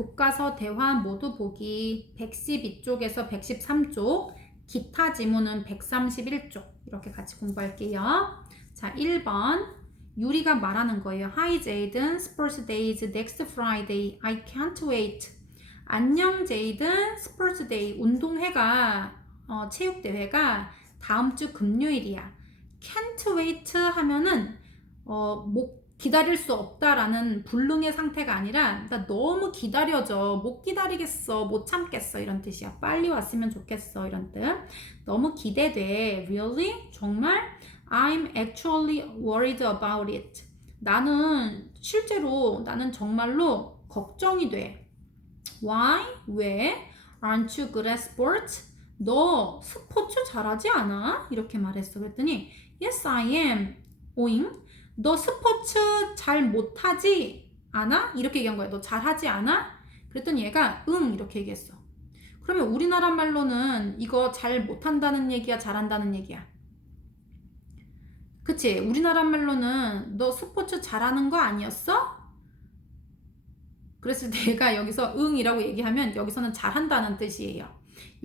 교과서 대화 모두 보기 112쪽에서 113쪽, 기타 지문은 131쪽 이렇게 같이 공부할게요. 자, 1번 유리가 말하는 거예요. Hi Jaden, sports day is next Friday. I can't wait. 안녕 제이든, 스포츠 데이 운동회가 어, 체육 대회가 다음 주 금요일이야. can't wait 하면은 어, 못 기다릴 수 없다라는 불능의 상태가 아니라 나 너무 기다려져 못 기다리겠어. 못 참겠어. 이런 뜻이야 빨리 왔으면 좋겠어. 이런 뜻 너무 기대돼. Really? 정말? I'm actually worried about it. 나는 실제로 나는 정말로 걱정이 돼. Why? 왜? Aren't you good at sports? 너 스포츠 잘하지 않아? 이렇게 말했어. 그랬더니 yes I am. 오잉 너 스포츠 잘 못하지 않아? 이렇게 얘기한 거야. 너 잘하지 않아? 그랬더니 얘가 응 이렇게 얘기했어. 그러면 우리나라 말로는 이거 잘 못한다는 얘기야, 잘한다는 얘기야. 그치? 우리나라 말로는 너 스포츠 잘하는 거 아니었어? 그랬을 때 얘가 여기서 응이라고 얘기하면 여기서는 잘한다는 뜻이에요.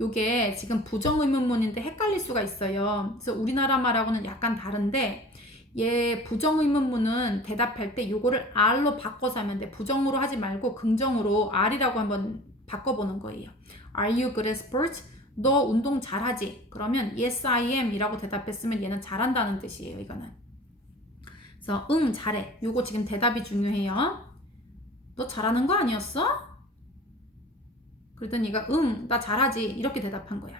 요게 지금 부정의문문인데 헷갈릴 수가 있어요. 그래서 우리나라 말하고는 약간 다른데 얘 부정 의문문은 대답할 때 요거를 R로 바꿔서 하면 돼. 부정으로 하지 말고 긍정으로 R이라고 한번 바꿔보는 거예요. Are you good at sports? 너 운동 잘하지? 그러면 yes I am 이라고 대답했으면 얘는 잘한다는 뜻이에요. 이거는. 그래서 응 잘해. 요거 지금 대답이 중요해요. 너 잘하는 거 아니었어? 그랬더니 얘가 응 나 잘하지 이렇게 대답한 거야.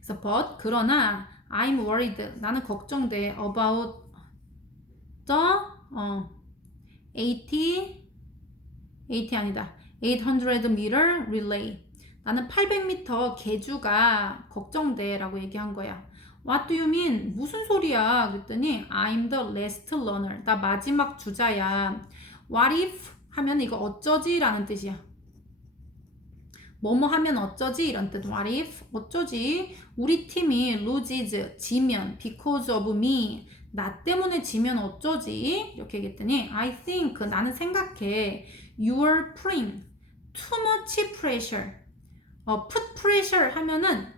그래서 but 그러나 I'm worried 나는 걱정돼 about 어 80 80 아니다. 800 meter relay. 나는 800m 계주가 걱정돼 라고 얘기한 거야. What do you mean? 무슨 소리야? 그랬더니 I'm the last runner. 나 마지막 주자야. What if 하면 이거 어쩌지 라는 뜻이야. 뭐뭐 하면 어쩌지 이런 뜻. What if 어쩌지? 우리 팀이 loses 지면 because of me 나 때문에 지면 어쩌지? 이렇게 얘기했더니 I think 나는 생각해 you are putting too much pressure. 어, put pressure 하면은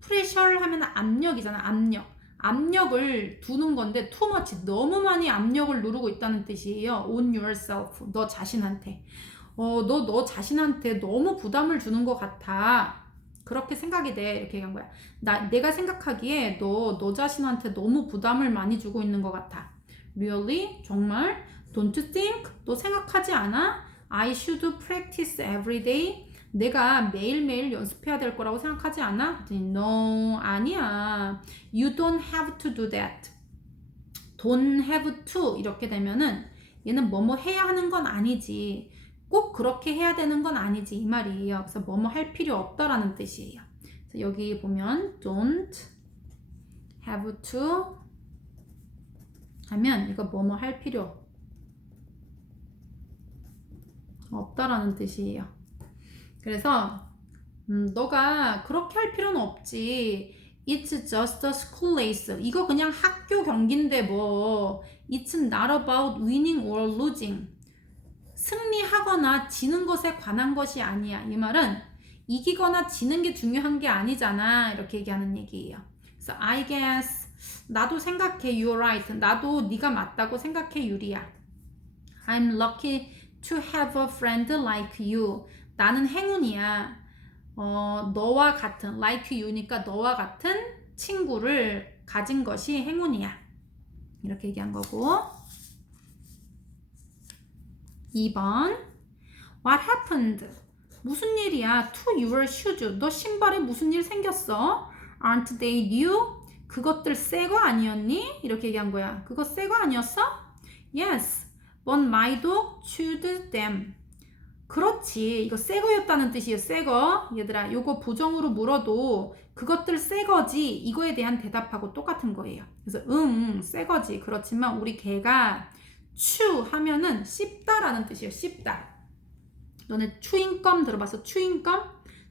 pressure 하면은 압력이잖아 압력. 압력을 두는 건데 too much 너무 많이 압력을 누르고 있다는 뜻이에요. on yourself 너 자신한테. 어, 너 너 자신한테 너무 부담을 주는 것 같아. 그렇게 생각이 돼. 이렇게 얘기한 거야. 나, 내가 생각하기에 너, 너 자신한테 너무 부담을 많이 주고 있는 것 같아. Really? 정말? Don't you think? 너 생각하지 않아? I should practice every day. 내가 매일매일 연습해야 될 거라고 생각하지 않아? No, 아니야. You don't have to do that. Don't have to 이렇게 되면은 얘는 뭐뭐 해야 하는 건 아니지. 꼭 그렇게 해야 되는 건 아니지 이 말이에요. 그래서 뭐뭐 할 필요 없다라는 뜻이에요. 여기 보면 don't have to 하면 이거 뭐뭐 할 필요 없다라는 뜻이에요. 그래서 음, 너가 그렇게 할 필요는 없지. It's just a school race. 이거 그냥 학교 경기인데 뭐. It's not about winning or losing. 승리하거나 지는 것에 관한 것이 아니야. 이 말은 이기거나 지는 게 중요한 게 아니잖아. 이렇게 얘기하는 얘기예요. 그래서 I guess 나도 생각해 you're right. 나도 네가 맞다고 생각해 유리야. I'm lucky to have a friend like you. 나는 행운이야. 어, 너와 같은 like you니까 너와 같은 친구를 가진 것이 행운이야. 이렇게 얘기한 거고. 2번 What happened? 무슨 일이야? To your shoes. 너 신발에 무슨 일 생겼어? Aren't they new? 그것들 새 거 아니었니? 이렇게 얘기한 거야. 그거 새 거 아니었어? Yes. But my dog chewed them. 그렇지. 이거 새 거였다는 뜻이에요. 새 거. 얘들아, 요거 부정으로 물어도 그것들 새 거지. 이거에 대한 대답하고 똑같은 거예요. 그래서 응, 새 거지. 그렇지만 우리 개가 추 하면은 씹다라는 뜻이에요. 씹다. 너네 추잉껌 들어봤어? 추잉껌?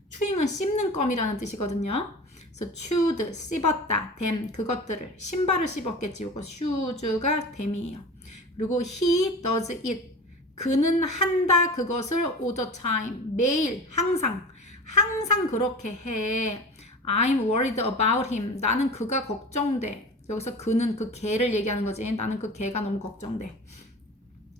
추잉은 씹는 껌이라는 뜻이거든요. 그래서 chewed 씹었다. 댐 그것들을 신발을 씹었겠지. 이거 슈즈가 댐이에요. 그리고 he does it 그는 한다 그것을 all the time 매일 항상 항상 그렇게 해. I'm worried about him. 나는 그가 걱정돼. 여기서 그는 그 개를 얘기하는 거지. 나는 그 개가 너무 걱정돼.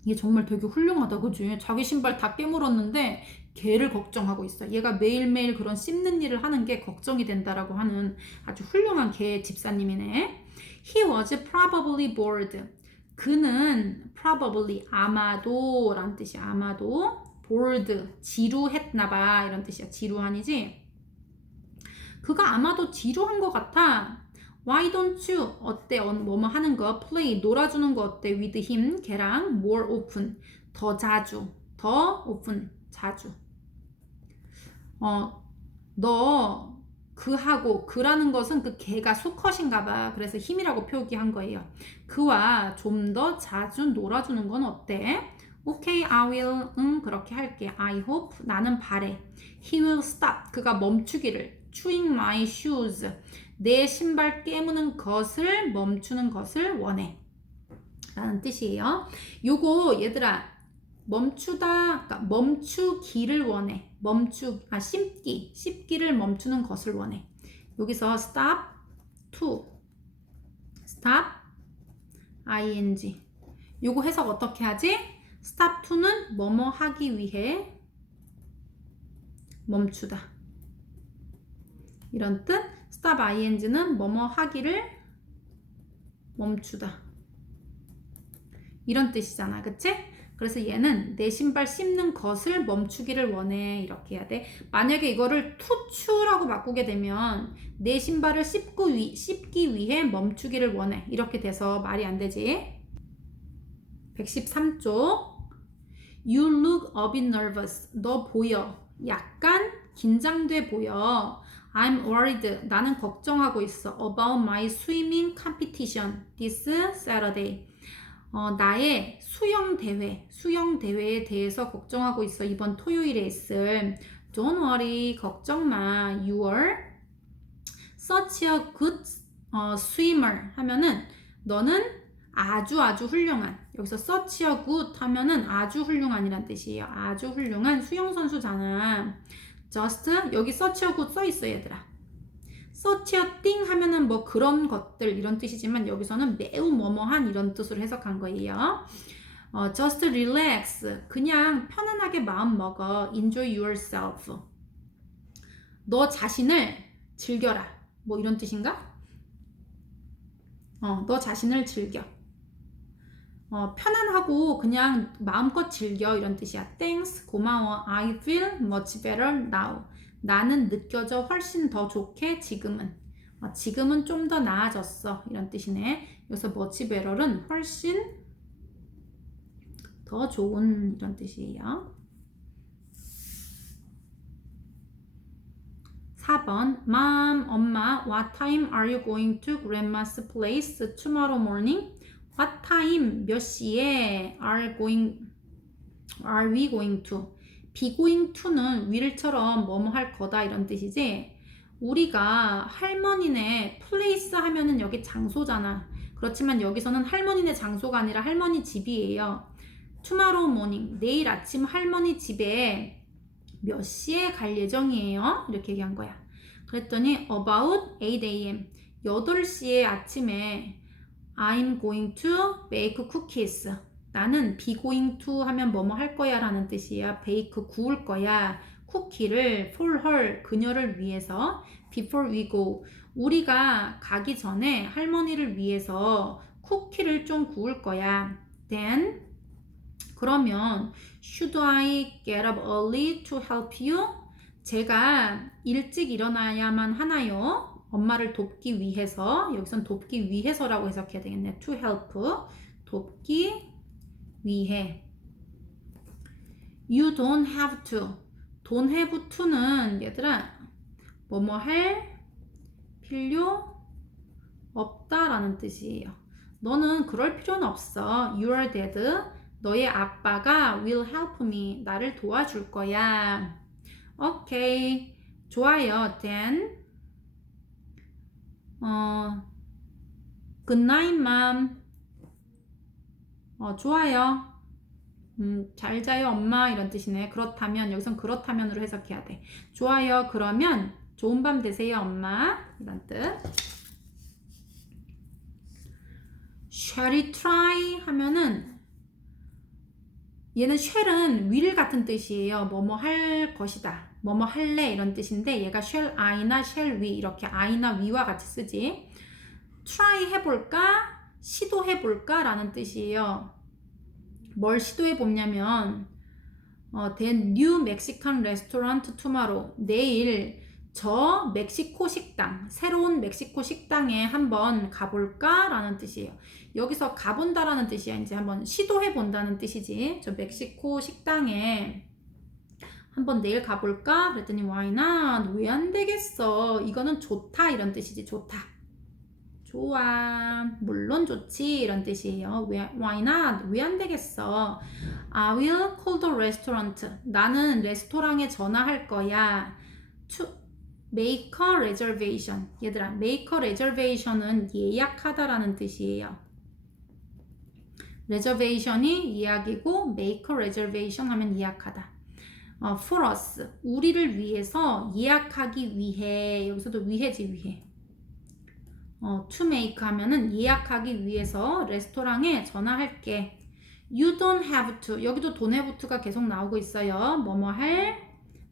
이게 정말 되게 훌륭하다, 그지? 자기 신발 다 깨물었는데 개를 걱정하고 있어. 얘가 매일매일 그런 씹는 일을 하는 게 걱정이 된다라고 하는 아주 훌륭한 개 집사님이네. He was probably bored. 그는 probably 아마도 라는 뜻이야. 아마도 bored 지루했나봐 이런 뜻이야. 지루한이지. 그가 아마도 지루한 것 같아. Why don't you? 어때? 어, 뭐뭐 하는 거? Play 놀아주는 거 어때? With him 걔랑 more often 더 자주 더 often 자주. 어, 너 그하고 그라는 것은 그 개가 수컷인가 봐. 그래서 힘이라고 표기한 거예요. 그와 좀 더 자주 놀아주는 건 어때? Okay, I will. 응, 그렇게 할게. I hope. 나는 바래. He will stop. 그가 멈추기를. Chewing my shoes. 내 신발 깨무는 것을 멈추는 것을 원해. 라는 뜻이에요. 요거 얘들아 멈추다 그러니까 멈추기를 원해. 멈추 아 씹기 씹기를 멈추는 것을 원해. 여기서 stop to stop ing 요거 해석 어떻게 하지? stop to는 뭐뭐 하기 위해 멈추다. 이런 뜻. stop ing는 뭐뭐 하기를 멈추다. 이런 뜻이잖아. 그치? 그래서 얘는 내 신발 씹는 것을 멈추기를 원해. 이렇게 해야 돼. 만약에 이거를 투추라고 바꾸게 되면 내 신발을 씹고 위, 씹기 위해 멈추기를 원해. 이렇게 돼서 말이 안 되지. 113쪽. You look a bit nervous. 너 보여. 약간 긴장돼 보여. I'm worried. 나는 걱정하고 있어. About my swimming competition this Saturday. 어, 나의 수영 대회, 수영 대회에 대해서 걱정하고 있어. 이번 토요일에 있을. Don't worry. 걱정 마. You are such a good 어, swimmer 하면은 너는 아주 아주 훌륭한 여기서 such a good 하면은 아주 훌륭한이란 뜻이에요. 아주 훌륭한 수영 선수잖아. Just 여기 such good 써 있어 얘들아. such a thing 하면은 뭐 그런 것들 이런 뜻이지만 여기서는 매우 뭐뭐한 이런 뜻으로 해석한 거예요. 어, just relax 그냥 편안하게 마음 먹어 enjoy yourself 너 자신을 즐겨라 뭐 이런 뜻인가? 어, 너 자신을 즐겨 어, 편안하고 그냥 마음껏 즐겨 이런 뜻이야. Thanks, 고마워. I feel much better now. 나는 느껴져 훨씬 더 좋게 지금은. 어, 지금은 좀 더 나아졌어. 이런 뜻이네. 여기서 much better은 훨씬 더 좋은 이런 뜻이에요. 4번 Mom, 엄마, what time are you going to grandma's place tomorrow morning? What time 몇 시에 are going are we going to be going to는 will처럼 뭐뭐 할 거다 이런 뜻이지. 우리가 할머니네 place 하면은 여기 장소잖아. 그렇지만 여기서는 할머니네 장소가 아니라 할머니 집이에요. tomorrow morning 내일 아침 할머니 집에 몇 시에 갈 예정이에요? 이렇게 얘기한 거야. 그랬더니 about 8 a.m. 8시에 아침에 I'm going to bake cookies. 나는 be going to 하면 뭐뭐 할 거야 라는 뜻이야. bake 구울 거야. 쿠키를 for her 그녀를 위해서 before we go 우리가 가기 전에 할머니를 위해서 쿠키를 좀 구울 거야. then 그러면 should I get up early to help you? 제가 일찍 일어나야만 하나요? 엄마를 돕기 위해서 여기선 돕기 위해서라고 해석해야 되겠네. to help 돕기 위해 You don't have to don't have to는 얘들아 뭐뭐 할 필요 없다라는 뜻이에요. 너는 그럴 필요는 없어. Your dad 너의 아빠가 will help me 나를 도와줄 거야. 오케이 좋아요. Then 어, good night, mom. 어, 좋아요. 음, 잘 자요 엄마 이런 뜻이네. 그렇다면 여기선 그렇다면으로 해석해야 돼. 좋아요. 그러면 좋은 밤 되세요 엄마 이런 뜻. Shall we try 하면은 얘는 shall은 will 같은 뜻이에요. 뭐뭐 할 것이다. 뭐뭐 할래 이런 뜻인데 얘가 shall I나 shall we 이렇게 I나 we와 같이 쓰지. try 해볼까? 시도해볼까? 라는 뜻이에요. 뭘 시도해보냐면 어, then new Mexican restaurant tomorrow 내일 저 멕시코 식당 새로운 멕시코 식당에 한번 가볼까? 라는 뜻이에요. 여기서 가본다라는 뜻이야. 이제 한번 시도해본다는 뜻이지. 저 멕시코 식당에 한번 내일 가볼까? 그랬더니 why not? 왜 안 되겠어? 이거는 좋다 이런 뜻이지. 좋다. 좋아. 물론 좋지. 이런 뜻이에요. 왜, why not? 왜 안 되겠어? I will call the restaurant. 나는 레스토랑에 전화할 거야. To make a reservation. 얘들아, make a reservation은 예약하다라는 뜻이에요. reservation이 예약이고 make a reservation 하면 예약하다. 어, for us. 우리를 위해서 예약하기 위해. 여기서도 위해지 위해. 어, to make 하면은 예약하기 위해서 레스토랑에 전화할게. You don't have to. 여기도 have to가 계속 나오고 있어요. 뭐뭐 할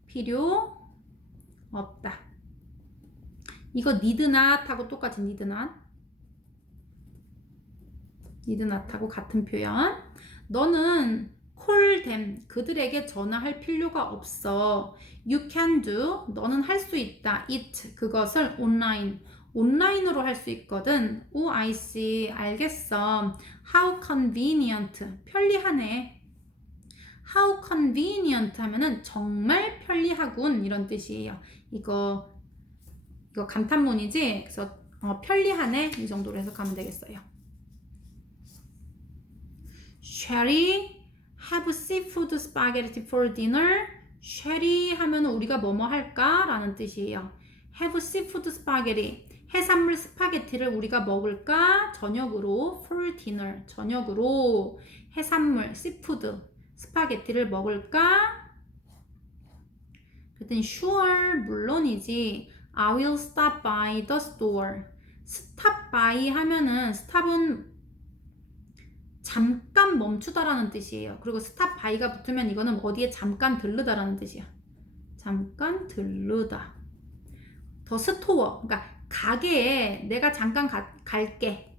필요 없다. 이거 need not 하고 똑같이 need not. need not하고 같은 표현. 너는 call them. 그들에게 전화할 필요가 없어. You can do. 너는 할 수 있다. it. 그것을 online. 온라인으로 할 수 있거든. 오, I see. 알겠어. How convenient. 편리하네. How convenient 하면은 정말 편리하군. 이런 뜻이에요. 이거, 이거 감탄문이지? 그래서 어, 편리하네. 이 정도로 해석하면 되겠어요. We have seafood spaghetti for dinner? We 하면 우리가 뭐뭐 할까? 라는 뜻이에요. Have seafood spaghetti. 해산물 스파게티를 우리가 먹을까? 저녁으로 for dinner. 저녁으로 해산물 seafood 스파게티를 먹을까? 그랬더니 sure 물론이지. I will stop by the store. stop by 하면은 stop은 잠깐 멈추다라는 뜻이에요. 그리고 stop by가 붙으면 이거는 어디에 잠깐 들르다라는 뜻이야. 잠깐 들르다. 더 스토어. 그러니까 가게에 내가 잠깐 가, 갈게.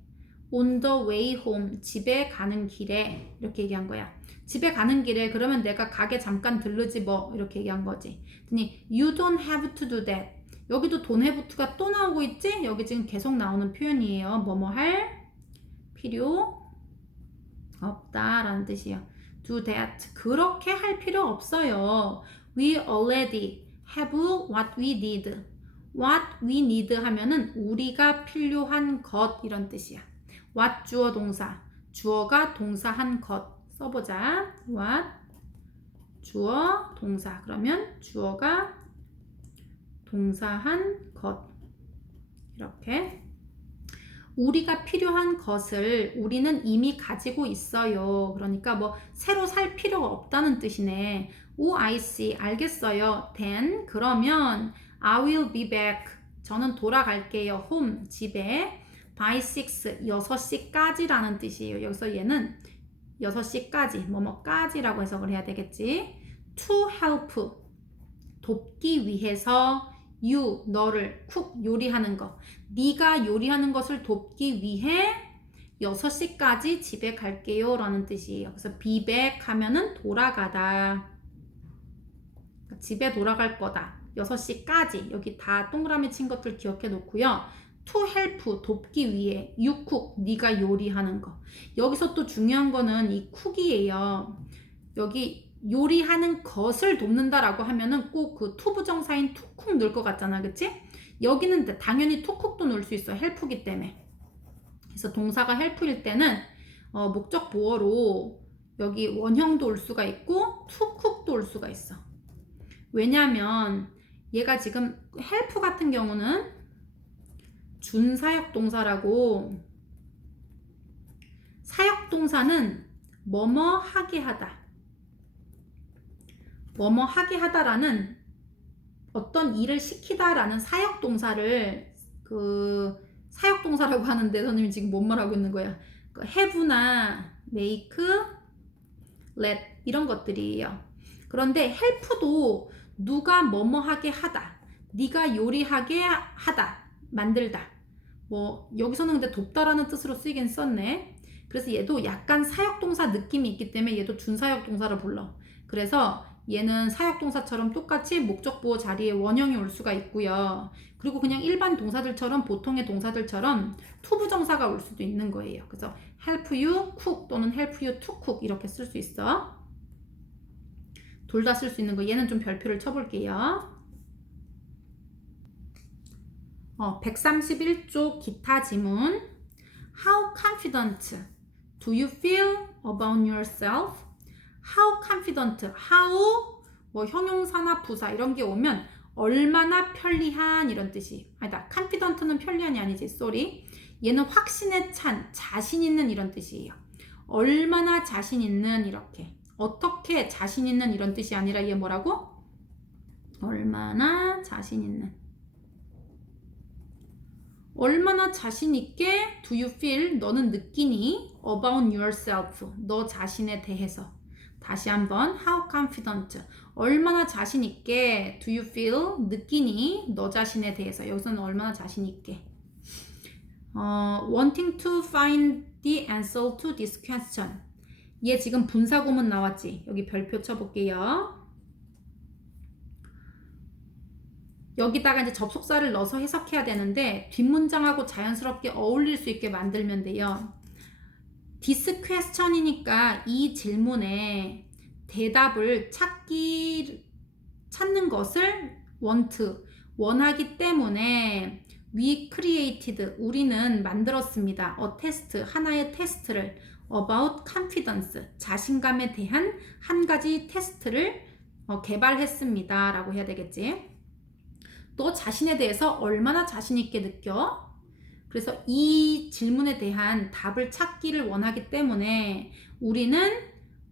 On the way home. 집에 가는 길에. 이렇게 얘기한 거야. 집에 가는 길에 그러면 내가 가게 잠깐 들르지 뭐. 이렇게 얘기한 거지. 그랬더니 you don't have to do that. 여기도 to가 또 나오고 있지? 여기 지금 계속 나오는 표현이에요. 뭐뭐 할 필요 없다라는 뜻이에요. do that. 그렇게 할 필요 없어요. We already have what we need. what we need 하면은 우리가 필요한 것 이런 뜻이야. what 주어 동사. 주어가 동사한 것 써보자. what 주어 동사. 그러면 주어가 동사한 것. 이렇게 우리가 필요한 것을 우리는 이미 가지고 있어요. 그러니까 뭐 새로 살 필요가 없다는 뜻이네. 오, I see. 알겠어요. then 그러면 I will be back. 저는 돌아갈게요. home 집에 by 6 6시까지라는 뜻이에요. 여기서 얘는 6시까지 뭐뭐까지라고 해석을 해야 되겠지. to help 돕기 위해서 you 너를 쿡 요리하는 거 네가 요리하는 것을 돕기 위해 6시까지 집에 갈게요 라는 뜻이에요. 그래서 back 하면은 돌아가다. 집에 돌아갈 거다. 6시까지. 여기 다 동그라미 친 것들 기억해 놓고요. to help 돕기 위해. you cook 네가 요리하는 거. 여기서 또 중요한 거는 이 쿡이에요. 여기 요리하는 것을 돕는다라고 하면은 꼭 그 투부정사인 투쿡 넣을 것 같잖아, 그치? 여기는 당연히 투쿡도 넣을 수 있어, 헬프기 때문에. 그래서 동사가 헬프일 때는 어, 목적 보어로 여기 원형도 올 수가 있고 투쿡도 올 수가 있어. 왜냐면 얘가 지금 헬프 같은 경우는 준사역 동사라고 사역 동사는 뭐뭐 하게 하다. 뭐뭐 하게 하다라는 어떤 일을 시키다라는 사역 동사를 그 사역 동사라고 하는데 선생님이 지금 뭔 말하고 있는 거야? 그 have나 make, let 이런 것들이에요. 그런데 help도 누가 뭐뭐 하게 하다, 네가 요리하게 하다, 만들다. 뭐 여기서는 근데 돕다라는 뜻으로 쓰이긴 썼네. 그래서 얘도 약간 사역동사 느낌이 있기 때문에 얘도 준사역동사를 불러. 그래서 얘는 사역동사처럼 똑같이 목적보호 자리에 원형이 올 수가 있고요. 그리고 그냥 일반 동사들처럼 보통의 동사들처럼 투부정사가 올 수도 있는 거예요. 그래서 help you cook 또는 help you to cook 이렇게 쓸 수 있어. 둘 다 쓸 수 있는 거. 얘는 좀 별표를 쳐볼게요. 어, 131쪽 기타 지문. How confident do you feel about yourself? How confident, how 뭐 형용사나 부사 이런 게 오면 얼마나 편리한 이런 뜻이 아니다. confident는 편리한이 아니지. sorry. 얘는 확신에 찬, 자신 있는 이런 뜻이에요. 얼마나 자신 있는 이렇게 어떻게 자신 있는 이런 뜻이 아니라 얘 뭐라고? 얼마나 자신 있는 얼마나 자신 있게 do you feel 너는 느끼니 about yourself 너 자신에 대해서 다시 한번 how confident? 얼마나 자신 있게 do you feel? 느끼니? 너 자신에 대해서. 여기서는 얼마나 자신 있게. 어, wanting to find the answer to this question. 얘 지금 분사구문 나왔지? 여기 별표 쳐볼게요. 여기다가 이제 접속사를 넣어서 해석해야 되는데 뒷문장하고 자연스럽게 어울릴 수 있게 만들면 돼요. This question이니까 이 질문에 대답을 찾기 찾는 것을 want 원하기 때문에 we created 우리는 만들었습니다. a test 하나의 테스트를 about confidence 자신감에 대한 한 가지 테스트를 어, 개발했습니다라고 해야 되겠지. 너 자신에 대해서 얼마나 자신 있게 느껴? 그래서 이 질문에 대한 답을 찾기를 원하기 때문에 우리는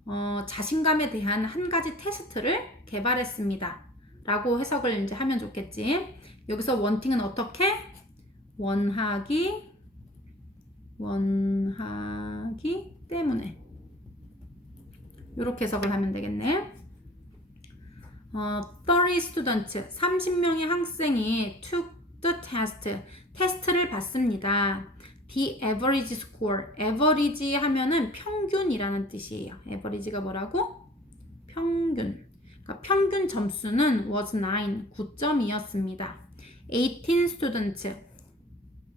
어, 자신감에 대한 한 가지 테스트를 개발했습니다. 라고 해석을 이제 하면 좋겠지. 여기서 원팅은 어떻게? 원하기, 원하기 때문에. 이렇게 해석을 하면 되겠네. 어, 30 students, 30명의 학생이 took the test, 테스트를 받습니다. The average score, average 하면은 평균이라는 뜻이에요. average가 뭐라고? 평균. 그러니까 평균 점수는 was 9, 9점이었습니다. 18 students,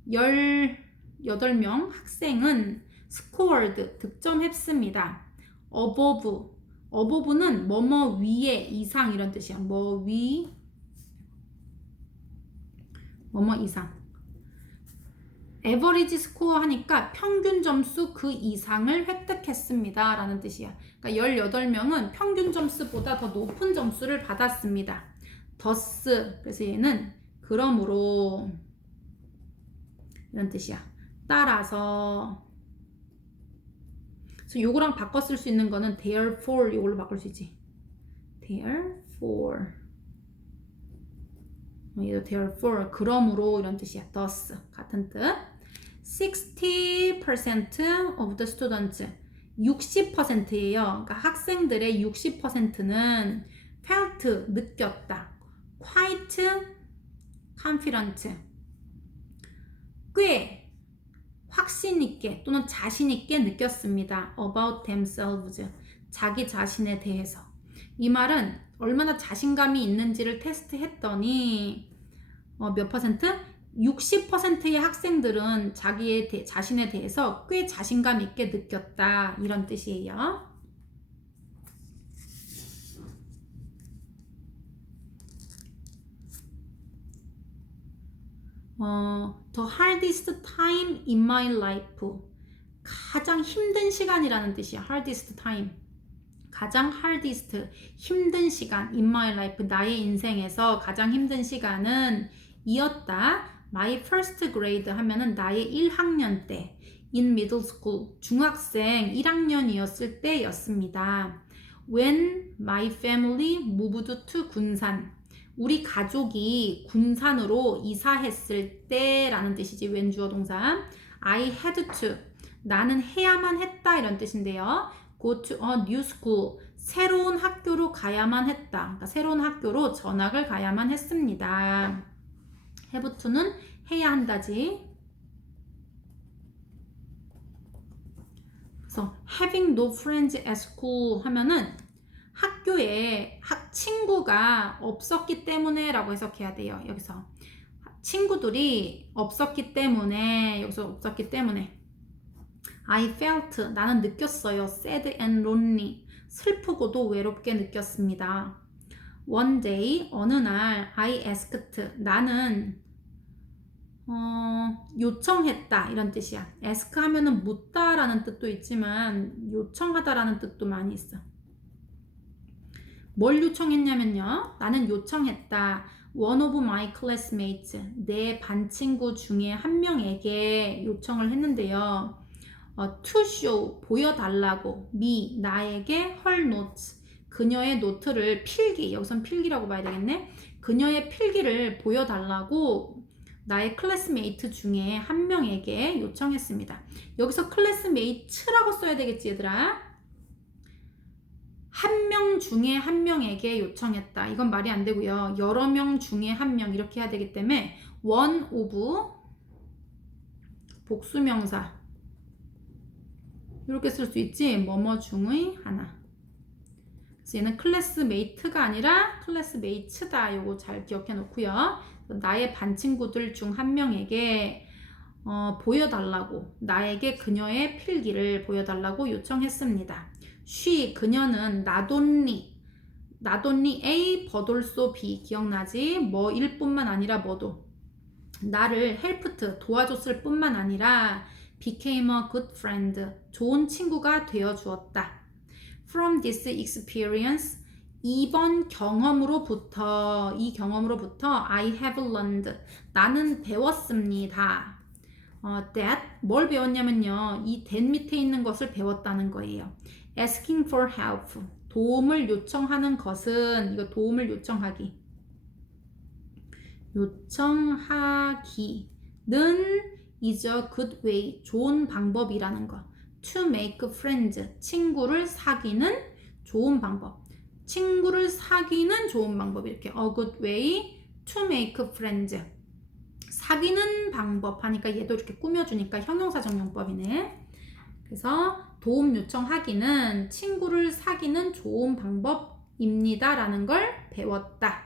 18명 학생은 scored, 득점했습니다. above, 어보브는 뭐뭐 위에 이상 이런 뜻이야. 뭐 위, 뭐뭐 이상. 에버리지 스코어 하니까 평균 점수 그 이상을 획득했습니다. 라는 뜻이야. 그러니까 18명은 평균 점수보다 더 높은 점수를 받았습니다. 더스. 그래서 얘는 그러므로 이런 뜻이야. 따라서 그래서 요거랑 쓸수 있는 거는 therefore 이걸로 바꿀 수 있지. therefore 어, 얘도 therefore 그러므로 이런 뜻이야. thus 같은 뜻. 60% of the students 60%예요. 그러니까 학생들의 60%는 felt 느꼈다. quite confident 꽤 확신 있게 또는 자신 있게 느꼈습니다. about themselves. 자기 자신에 대해서. 이 말은 얼마나 자신감이 있는지를 테스트했더니 어, 몇 퍼센트? 60%의 학생들은 자기의 대, 자신에 대해서 꽤 자신감 있게 느꼈다. 이런 뜻이에요. 어, the hardest time in my life. 가장 힘든 시간이라는 뜻이야. hardest time. 가장 hardest, 힘든 시간, in my life, 나의 인생에서 가장 힘든 시간은 이었다. My first grade 하면은 나의 1학년 때, in middle school, 중학생 1학년이었을 때였습니다. When my family moved to 군산. 우리 가족이 군산으로 이사했을 때라는 뜻이지 when 주어 동사. I had to. 나는 해야만 했다 이런 뜻인데요. Go to a new school. 새로운 학교로 가야만 했다. 그러니까 새로운 학교로 전학을 가야만 했습니다. Have to는 해야 한다지. 그래서 having no friends at school 하면은 학교에 학 친구가 없었기 때문에라고 해석해야 돼요. 여기서 친구들이 없었기 때문에 여기서 없었기 때문에 I felt 나는 느꼈어요. sad and lonely 슬프고도 외롭게 느꼈습니다. One day 어느 날 I asked 나는 어, 요청했다 이런 뜻이야. ask 하면은 묻다라는 뜻도 있지만 요청하다라는 뜻도 많이 있어. 뭘 요청했냐면요. 나는 요청했다. One of my classmates, 내 반 친구 중에 한 명에게 요청을 했는데요. 어, to show, 보여달라고, me, 나에게 her notes, 그녀의 노트를 필기, 여기선 필기라고 봐야 되겠네. 그녀의 필기를 보여달라고 나의 클래스메이트 중에 한 명에게 요청했습니다. 여기서 클래스메이트라고 써야 되겠지, 얘들아. 한 명 중에 한 명에게 요청했다. 이건 말이 안 되고요. 여러 명 중에 한 명 이렇게 해야 되기 때문에 one of 복수명사 이렇게 쓸 수 있지. 뭐뭐 중의 하나. 얘는 클래스메이트가 아니라 클래스메이츠다. 요거 잘 기억해 놓고요. 나의 반 친구들 중 한 명에게 어, 보여달라고 나에게 그녀의 필기를 보여달라고 요청했습니다. she 그녀는 나돈니 나돈니 A 버돌소 B 기억나지? 뭐 일 뿐만 아니라 뭐도 나를 헬프트 도와줬을 뿐만 아니라 became a good friend 좋은 친구가 되어 주었다. From this experience 이번 경험으로부터 이 경험으로부터 I have learned 나는 배웠습니다. 어, that 뭘 배웠냐면요. 이 that 밑에 있는 것을 배웠다는 거예요. asking for help 도움을 요청하는 것은 이거 도움을 요청하기 요청하기는 is a good way 좋은 방법이라는 거 to make friends 친구를 사귀는 좋은 방법 친구를 사귀는 좋은 방법 이렇게 a good way to make friends 사귀는 방법 하니까 얘도 이렇게 꾸며주니까 형용사 정용법이네 그래서 도움 요청하기는 친구를 사귀는 좋은 방법입니다. 라는 걸 배웠다.